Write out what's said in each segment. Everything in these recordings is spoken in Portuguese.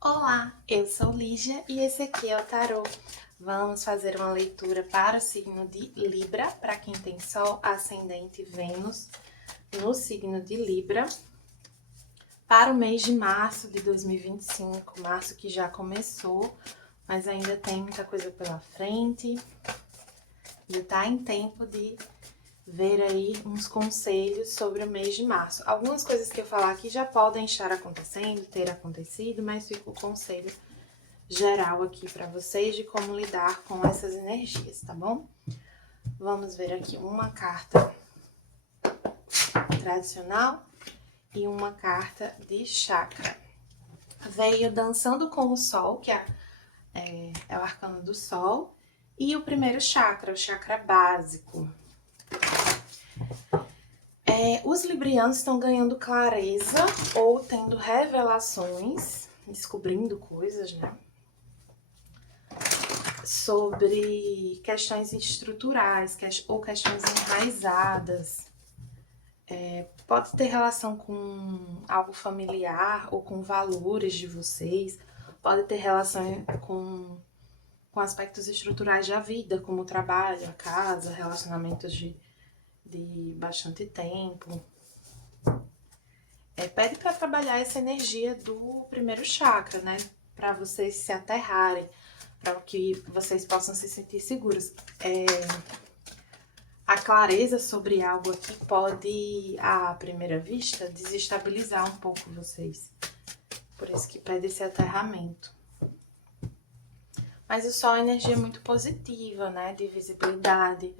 Olá, eu sou Lígia e esse aqui é o tarô. Vamos fazer uma leitura para o signo de Libra, para quem tem Sol, Ascendente e Vênus no signo de Libra, para o mês de março de 2025, março que já começou, mas ainda tem muita coisa pela frente, ainda está em tempo de ver aí uns conselhos sobre o mês de março. Algumas coisas que eu falar aqui já podem estar acontecendo, ter acontecido, mas fica o conselho geral aqui para vocês de como lidar com essas energias, tá bom? Vamos ver aqui uma carta tradicional e uma carta de chakra. Veio Dançando com o Sol, que é o arcano do Sol, e o primeiro chakra, o chakra básico. Os librianos estão ganhando clareza ou tendo revelações, descobrindo coisas, né? Sobre questões estruturais ou questões enraizadas. Pode ter relação com algo familiar ou com valores de vocês. Pode ter relação com aspectos estruturais da vida, como o trabalho, a casa, relacionamentos de bastante tempo. Pede para trabalhar essa energia do primeiro chakra, né? Para vocês se aterrarem, para que vocês possam se sentir seguros. A clareza sobre algo aqui pode, à primeira vista, desestabilizar um pouco vocês. Por isso que pede esse aterramento. Mas o Sol é energia muito positiva, né? De visibilidade,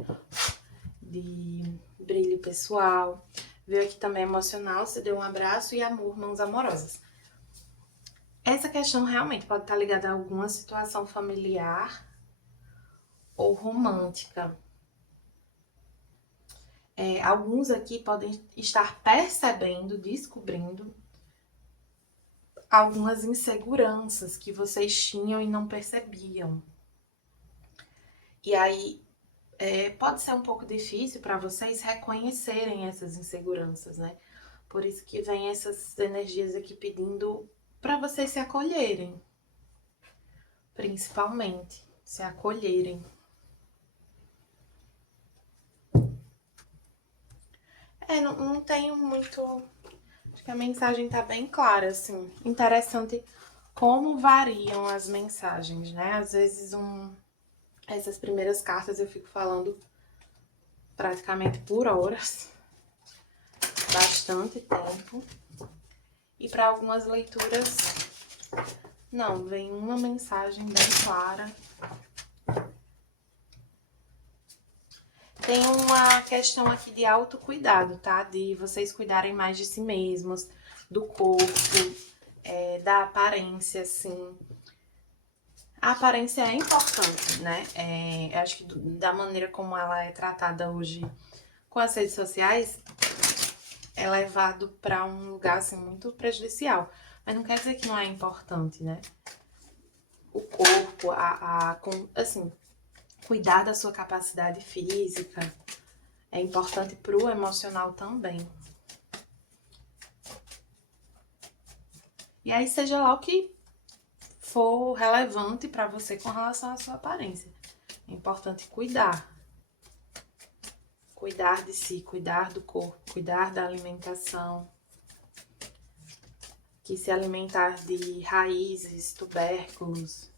de brilho pessoal. Veio aqui também emocional, se deu um abraço e amor, mãos amorosas. Essa questão realmente pode estar ligada a alguma situação familiar ou romântica. Alguns aqui podem estar percebendo, descobrindo algumas inseguranças que vocês tinham e não percebiam. E aí pode ser um pouco difícil para vocês reconhecerem essas inseguranças, né? Por isso que vem essas energias aqui pedindo para vocês se acolherem, principalmente se acolherem. Não tenho muito. Acho que a mensagem tá bem clara, assim. Interessante como variam as mensagens, né? Às vezes essas primeiras cartas eu fico falando praticamente por horas, bastante tempo. E para algumas leituras, não, vem uma mensagem bem clara. Tem uma questão aqui de autocuidado, tá? De vocês cuidarem mais de si mesmos, do corpo, da aparência, assim. A aparência é importante, né? Eu acho que da maneira como ela é tratada hoje com as redes sociais, é levado para um lugar assim muito prejudicial. Mas não quer dizer que não é importante, né? O corpo, assim, cuidar da sua capacidade física é importante pro emocional também. E aí seja lá o que for relevante para você com relação à sua aparência. É importante cuidar. Cuidar de si, cuidar do corpo, cuidar da alimentação. Que se alimentar de raízes, tubérculos,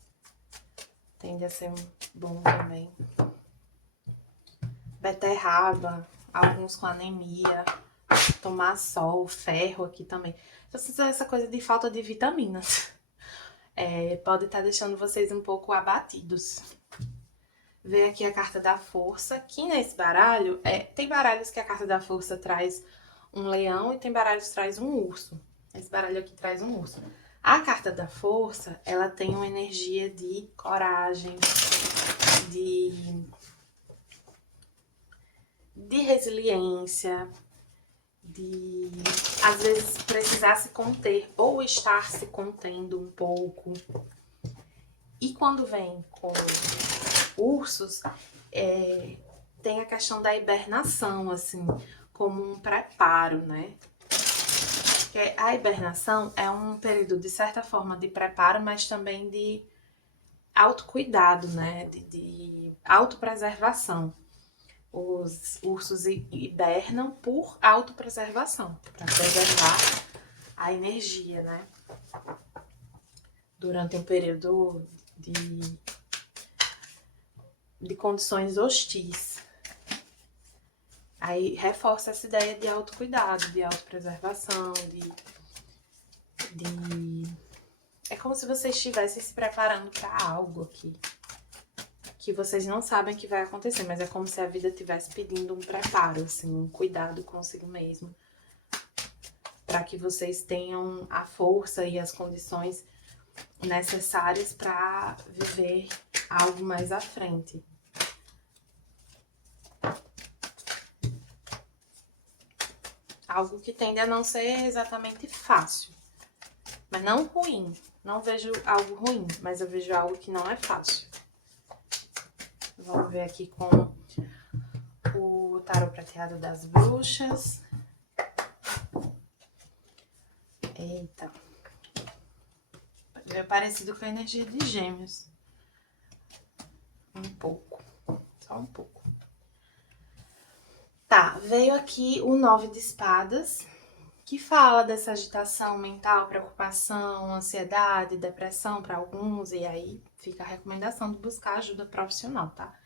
tende a ser bom também. Beterraba, alguns com anemia, tomar sol, ferro aqui também. Então, essa coisa de falta de vitaminas pode estar deixando vocês um pouco abatidos. Vê aqui a carta da força. Aqui nesse baralho, tem baralhos que a carta da força traz um leão e tem baralhos que traz um urso. Esse baralho aqui traz um urso. A carta da força, ela tem uma energia de coragem, de resiliência, de às vezes precisar se conter ou estar se contendo um pouco. E quando vem com ursos, tem a questão da hibernação, assim, como um preparo, né? Porque a hibernação é um período, de certa forma, de preparo, mas também de autocuidado, né? De autopreservação. Os ursos hibernam por autopreservação, para preservar a energia, né? Durante um período de condições hostis. Aí reforça essa ideia de autocuidado, de autopreservação, É como se vocês estivessem se preparando para algo aqui. Que vocês não sabem que vai acontecer, mas é como se a vida estivesse pedindo um preparo, assim, um cuidado consigo mesmo. Para que vocês tenham a força e as condições necessárias para viver algo mais à frente. Algo que tende a não ser exatamente fácil, mas não ruim. Não vejo algo ruim, mas eu vejo algo que não é fácil. Vamos ver aqui com o tarô prateado das bruxas. Eita. É parecido com a energia de Gêmeos. Um pouco. Só um pouco. Tá, veio aqui o 9 de espadas, que fala dessa agitação mental, preocupação, ansiedade, depressão para alguns, e aí fica a recomendação de buscar ajuda profissional, tá?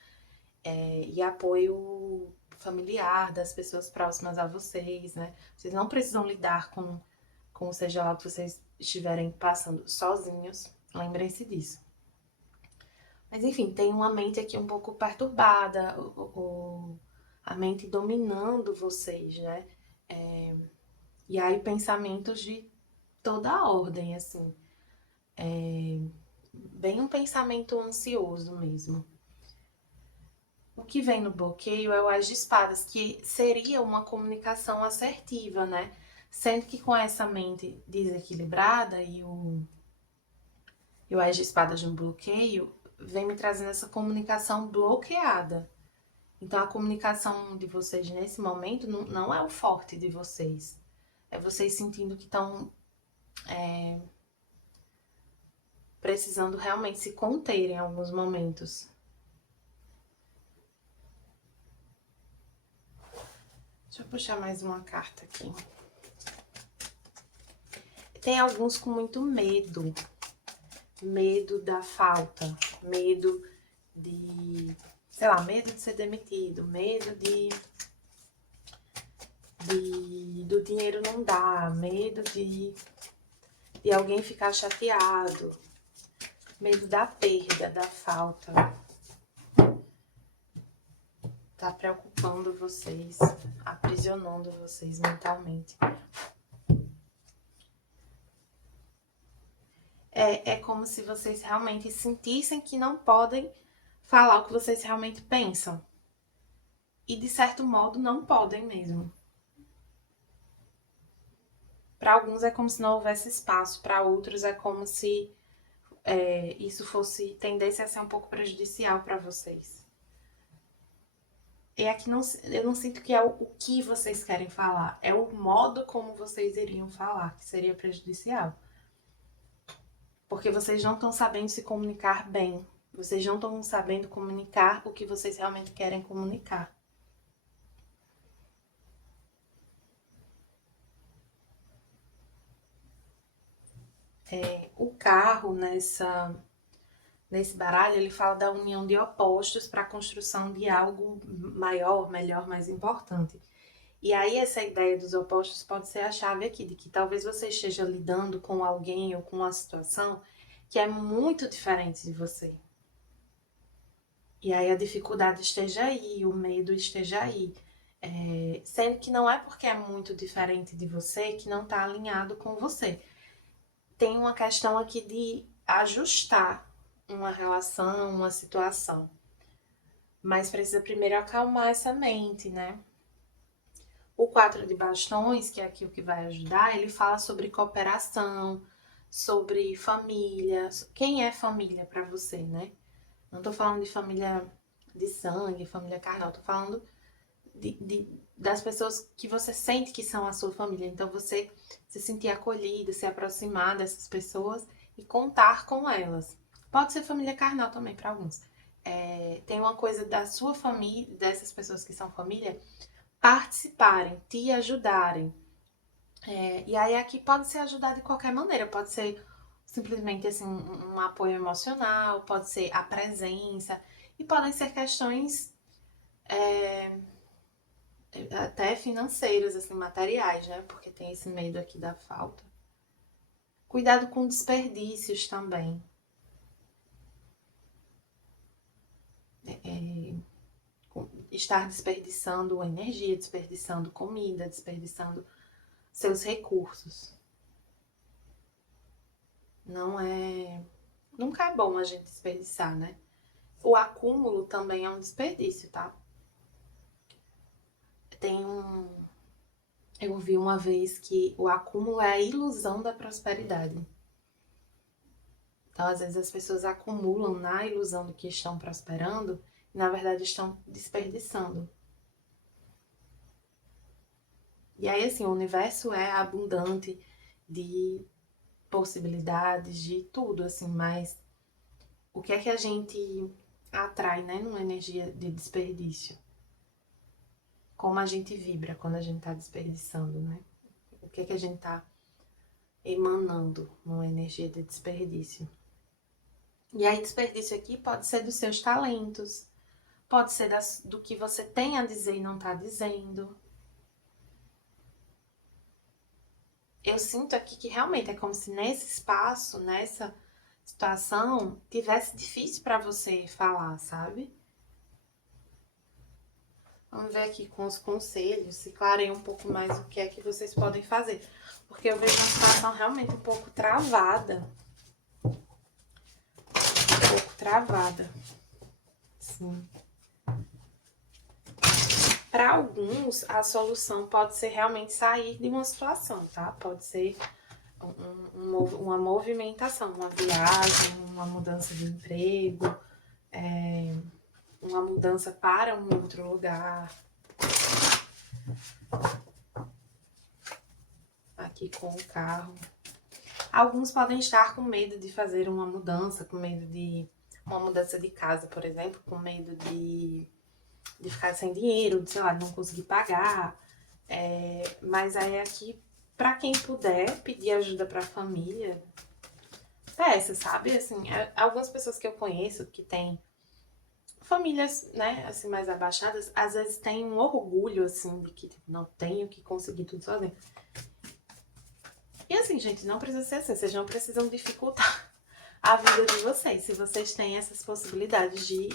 E apoio familiar das pessoas próximas a vocês, né? Vocês não precisam lidar com seja lá o que vocês estiverem passando sozinhos, lembrem-se disso. Mas enfim, tem uma mente aqui um pouco perturbada, a mente dominando vocês, né? E aí pensamentos de toda a ordem, assim. Bem um pensamento ansioso mesmo. O que vem no bloqueio é o As de Espadas, que seria uma comunicação assertiva, né? Sendo que com essa mente desequilibrada e o As de Espadas no bloqueio, vem me trazendo essa comunicação bloqueada. Então a comunicação de vocês nesse momento não é o forte de vocês. É vocês sentindo que estão precisando realmente se conter em alguns momentos. Deixa eu puxar mais uma carta aqui. Tem alguns com muito medo. Medo da falta. Medo de... sei lá, medo de ser demitido. Medo do dinheiro não dar. Medo de alguém ficar chateado. Medo da perda, da falta. Tá preocupando vocês, aprisionando vocês mentalmente. É como se vocês realmente sentissem que não podem falar o que vocês realmente pensam. E de certo modo não podem mesmo. Para alguns é como se não houvesse espaço, para outros é como se isso tendesse a ser um pouco prejudicial para vocês. E aqui eu não sinto que é o que vocês querem falar, é o modo como vocês iriam falar que seria prejudicial. Porque vocês não estão sabendo se comunicar bem, vocês não estão sabendo comunicar o que vocês realmente querem comunicar. O carro nesse baralho, ele fala da união de opostos para a construção de algo maior, melhor, mais importante. E aí essa ideia dos opostos pode ser a chave aqui, de que talvez você esteja lidando com alguém ou com uma situação que é muito diferente de você. E aí a dificuldade esteja aí, o medo esteja aí. Sendo que não é porque é muito diferente de você que não está alinhado com você. Tem uma questão aqui de ajustar uma relação, uma situação. Mas precisa primeiro acalmar essa mente, né? O 4 de bastões, que é aqui o que vai ajudar, ele fala sobre cooperação, sobre família. Quem é família para você, né? Não tô falando de família de sangue, família carnal. Tô falando das pessoas que você sente que são a sua família. Então, você se sentir acolhida, se aproximar dessas pessoas e contar com elas. Pode ser família carnal também, para alguns. Tem uma coisa da sua família, dessas pessoas que são família, participarem, te ajudarem. E aí aqui pode ser ajudar de qualquer maneira, pode ser simplesmente assim um apoio emocional, pode ser a presença, e podem ser questões até financeiras, assim, materiais, né? Porque tem esse medo aqui da falta. Cuidado com desperdícios também. Estar desperdiçando energia, desperdiçando comida, desperdiçando seus recursos. Nunca é bom a gente desperdiçar, né? O acúmulo também é um desperdício, tá? Eu ouvi uma vez que o acúmulo é a ilusão da prosperidade. Então, às vezes, as pessoas acumulam na ilusão de que estão prosperando e, na verdade, estão desperdiçando. E aí, assim, o universo é abundante de possibilidades, de tudo, assim, mas o que é que a gente atrai, né, numa energia de desperdício? Como a gente vibra quando a gente tá desperdiçando, né? O que é que a gente tá emanando numa energia de desperdício? E aí, desperdício aqui pode ser dos seus talentos, pode ser do que você tem a dizer e não tá dizendo. Eu sinto aqui que realmente é como se nesse espaço, nessa situação, tivesse difícil pra você falar, sabe? Vamos ver aqui com os conselhos, se clareia um pouco mais o que é que vocês podem fazer. Porque eu vejo uma situação realmente um pouco travada. Sim. Para alguns, a solução pode ser realmente sair de uma situação, tá? Pode ser uma movimentação, uma viagem, uma mudança de emprego, uma mudança para um outro lugar. Aqui com o carro. Alguns podem estar com medo de fazer uma mudança, com medo de uma mudança de casa, por exemplo, com medo de ficar sem dinheiro, de, sei lá, não conseguir pagar. Mas aí aqui, pra quem puder pedir ajuda pra família, peça, sabe? Assim, algumas pessoas que eu conheço que têm famílias, né, assim, mais abaixadas, às vezes tem um orgulho, assim, de que tipo, não tenho que conseguir tudo sozinho. E assim, gente, não precisa ser assim, vocês não precisam dificultar a vida de vocês, se vocês têm essas possibilidades de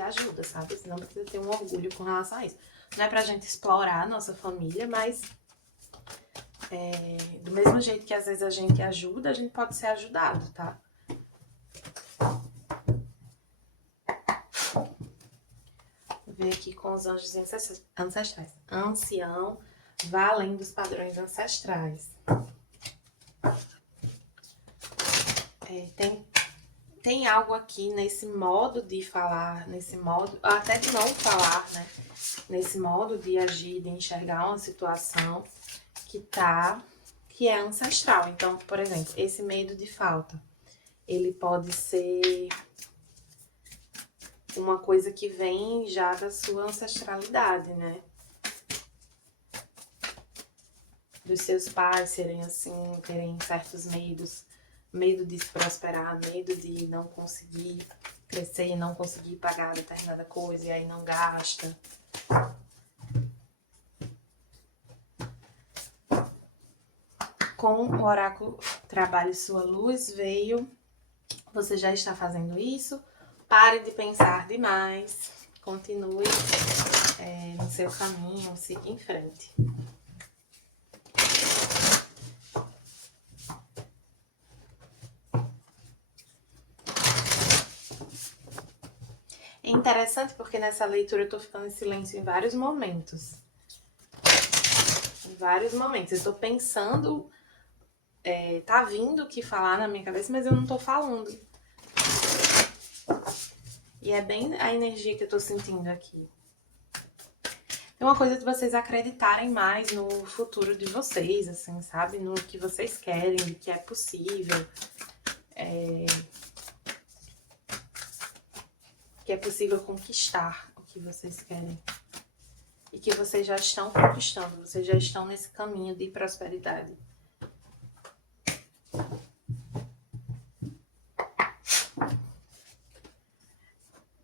ajuda, sabe? Você não precisa ter um orgulho com relação a isso. Não é pra gente explorar a nossa família, mas do mesmo jeito que às vezes a gente ajuda, a gente pode ser ajudado, tá? Vou ver aqui com os anjos ancestrais. Ancião, vá além dos padrões ancestrais. Tem algo aqui nesse modo de falar, nesse modo, até de não falar, né? Nesse modo de agir, de enxergar uma situação que é ancestral. Então, por exemplo, esse medo de falta, ele pode ser uma coisa que vem já da sua ancestralidade, né? Dos seus pais serem assim, terem certos medos, medo de se prosperar, medo de não conseguir crescer e não conseguir pagar determinada coisa e aí não gasta. Com o oráculo Trabalhe Sua Luz veio, você já está fazendo isso, pare de pensar demais, continue no seu caminho, siga em frente. É interessante porque nessa leitura eu tô ficando em silêncio em vários momentos. Em vários momentos. Eu tô pensando, tá vindo o que falar na minha cabeça, mas eu não tô falando. E é bem a energia que eu tô sentindo aqui. é uma coisa de vocês acreditarem mais no futuro de vocês, assim, sabe? No que vocês querem, do que é possível. Que é possível conquistar o que vocês querem. E que vocês já estão conquistando, vocês já estão nesse caminho de prosperidade.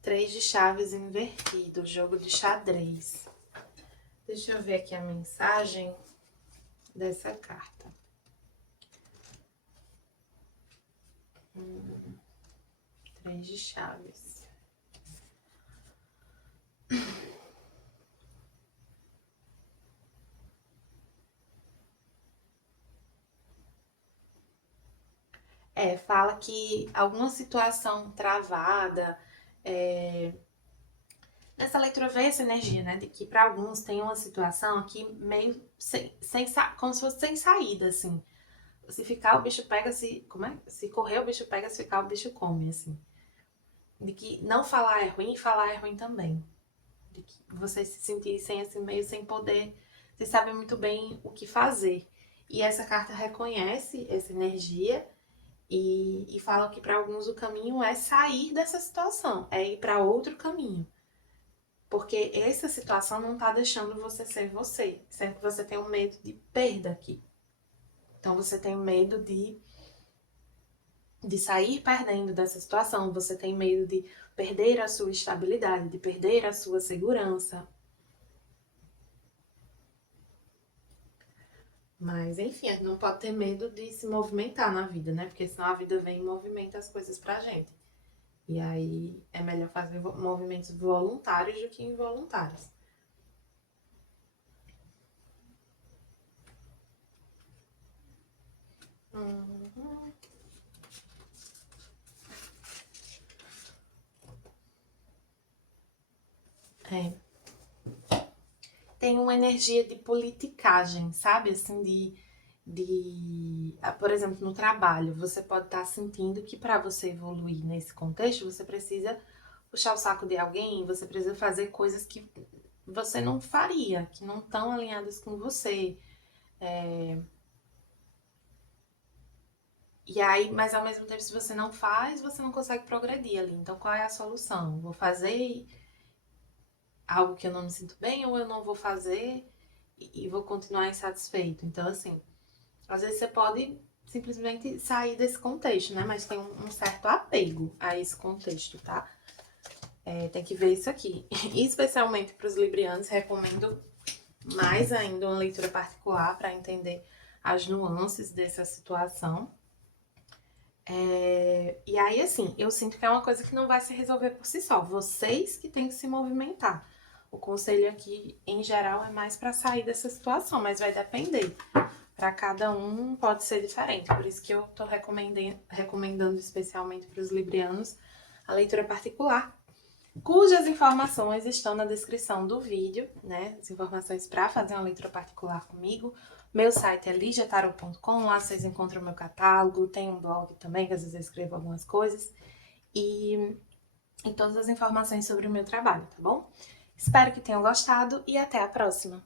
Três de chaves invertido, jogo de xadrez. Deixa eu ver aqui a mensagem dessa carta. Três de chaves. Fala que alguma situação travada, nessa leitura vê essa energia, né? De que para alguns tem uma situação aqui meio como se fosse sem saída, assim. Se ficar, o bicho pega, se correr, o bicho pega, se ficar, o bicho come, assim. De que não falar é ruim também. De que vocês se sentirem assim, meio sem poder, vocês sabem muito bem o que fazer. E essa carta reconhece essa energia e fala que para alguns o caminho é sair dessa situação, é ir para outro caminho. Porque essa situação não tá deixando você ser você. Sempre você tem um medo de perda aqui. Então você tem medo de sair perdendo dessa situação. Você tem medo de perder a sua estabilidade, de perder a sua segurança. Mas, enfim, a gente não pode ter medo de se movimentar na vida, né? Porque senão a vida vem e movimenta as coisas pra gente. E aí é melhor fazer movimentos voluntários do que involuntários. Tem uma energia de politicagem, sabe? Assim, por exemplo, no trabalho, você pode estar sentindo que para você evoluir nesse contexto, você precisa puxar o saco de alguém, você precisa fazer coisas que você não faria, que não estão alinhadas com você. E aí, mas ao mesmo tempo, se você não faz, você não consegue progredir ali. Então, qual é a solução? Vou fazer algo que eu não me sinto bem ou eu não vou fazer e vou continuar insatisfeito? Então, assim, às vezes você pode simplesmente sair desse contexto, né? Mas tem um certo apego a esse contexto, tá? Tem que ver isso aqui. E especialmente para os librianos, recomendo mais ainda uma leitura particular para entender as nuances dessa situação. E aí, assim, eu sinto que é uma coisa que não vai se resolver por si só. Vocês que têm que se movimentar. O conselho aqui, em geral, é mais para sair dessa situação, mas vai depender. Para cada um pode ser diferente. Por isso que eu tô recomendando especialmente para os librianos a leitura particular, cujas informações estão na descrição do vídeo, né? As informações para fazer uma leitura particular comigo. Meu site é ligiatarot.com, lá vocês encontram o meu catálogo, tem um blog também, que às vezes eu escrevo algumas coisas, e todas as informações sobre o meu trabalho, tá bom? Espero que tenham gostado e até a próxima!